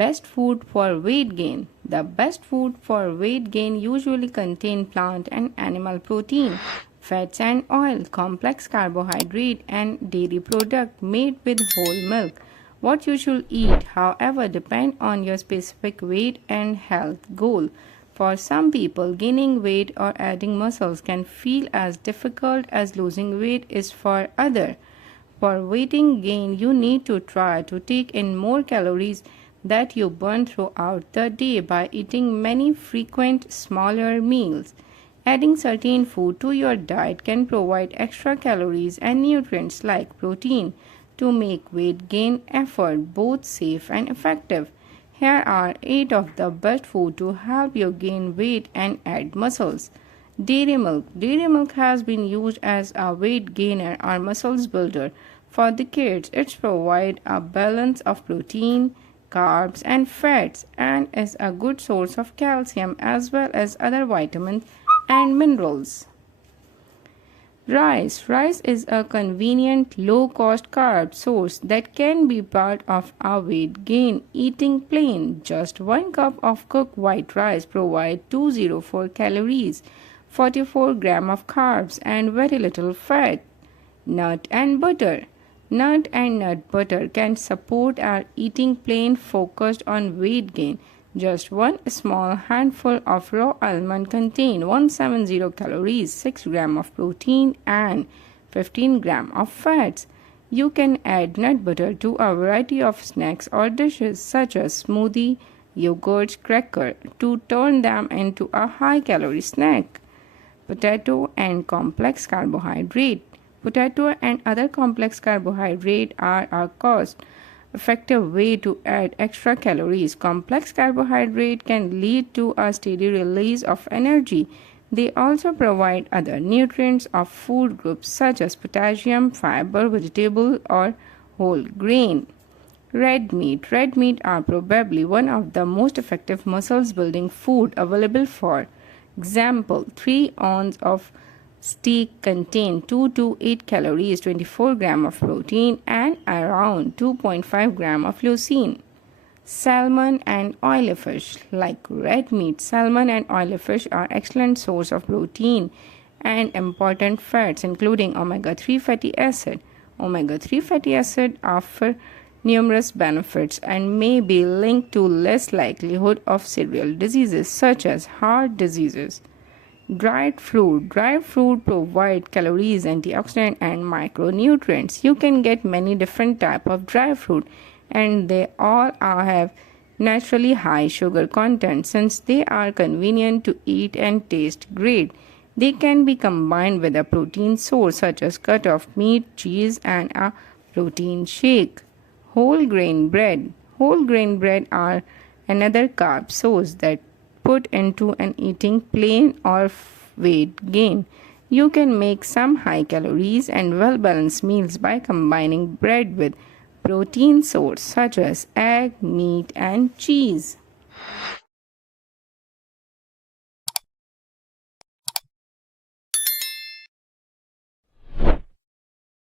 Best food for weight gain. The best food for weight gain usually contain plant and animal protein, fats and oil, complex carbohydrate and dairy product made with whole milk. What you should eat, however, depend on your specific weight and health goal. For some people, gaining weight or adding muscles can feel as difficult as losing weight is for others. For weight gain, you need to try to take in more calories that you burn throughout the day by eating many frequent smaller meals. Adding certain food to your diet can provide extra calories and nutrients like protein to make weight gain effort both safe and effective. Here are 8 of the best food to help you gain weight and add muscles. Dairy milk. Dairy milk has been used as a weight gainer or muscles builder for decades. It provides a balance of protein, carbs and fats and is a good source of calcium as well as other vitamins and minerals. Rice. Rice is a convenient low-cost carb source that can be part of our weight gain. Eating plain, just 1 cup of cooked white rice provides 204 calories, 44 grams of carbs and very little fat. Nut and butter. Nut and nut butter can support our eating plain focused on weight gain. Just 1 small handful of raw almond contain 170 calories, 6 grams of protein and 15 grams of fats. You can add nut butter to a variety of snacks or dishes such as smoothie, yogurt, cracker to turn them into a high-calorie snack. Potato and complex carbohydrate. Potato and other complex carbohydrates are a cost-effective way to add extra calories. Complex carbohydrate can lead to a steady release of energy. They also provide other nutrients of food groups such as potassium, fiber, vegetable or whole grain. Red meat. Red meat are probably one of the most effective muscles building food available. For example, 3 ounces of steak contain 2 to 8 calories, 24 grams of protein and around 2.5 grams of leucine. Salmon and oily fish. Like red meat, salmon and oily fish are excellent source of protein and important fats including omega-3 fatty acid. Omega-3 fatty acid offer numerous benefits and may be linked to less likelihood of serious diseases such as heart diseases. Dried fruit. Dried fruit provide calories, antioxidants, and micronutrients. You can get many different types of dry fruit, and they all have naturally high sugar content. Since they are convenient to eat and taste great, they can be combined with a protein source such as cut of meat, cheese, and a protein shake. Whole grain bread. Whole grain bread are another carb source that put into an eating plain or weight gain. You can make some high calories and well balanced meals by combining bread with protein source such as egg, meat and cheese.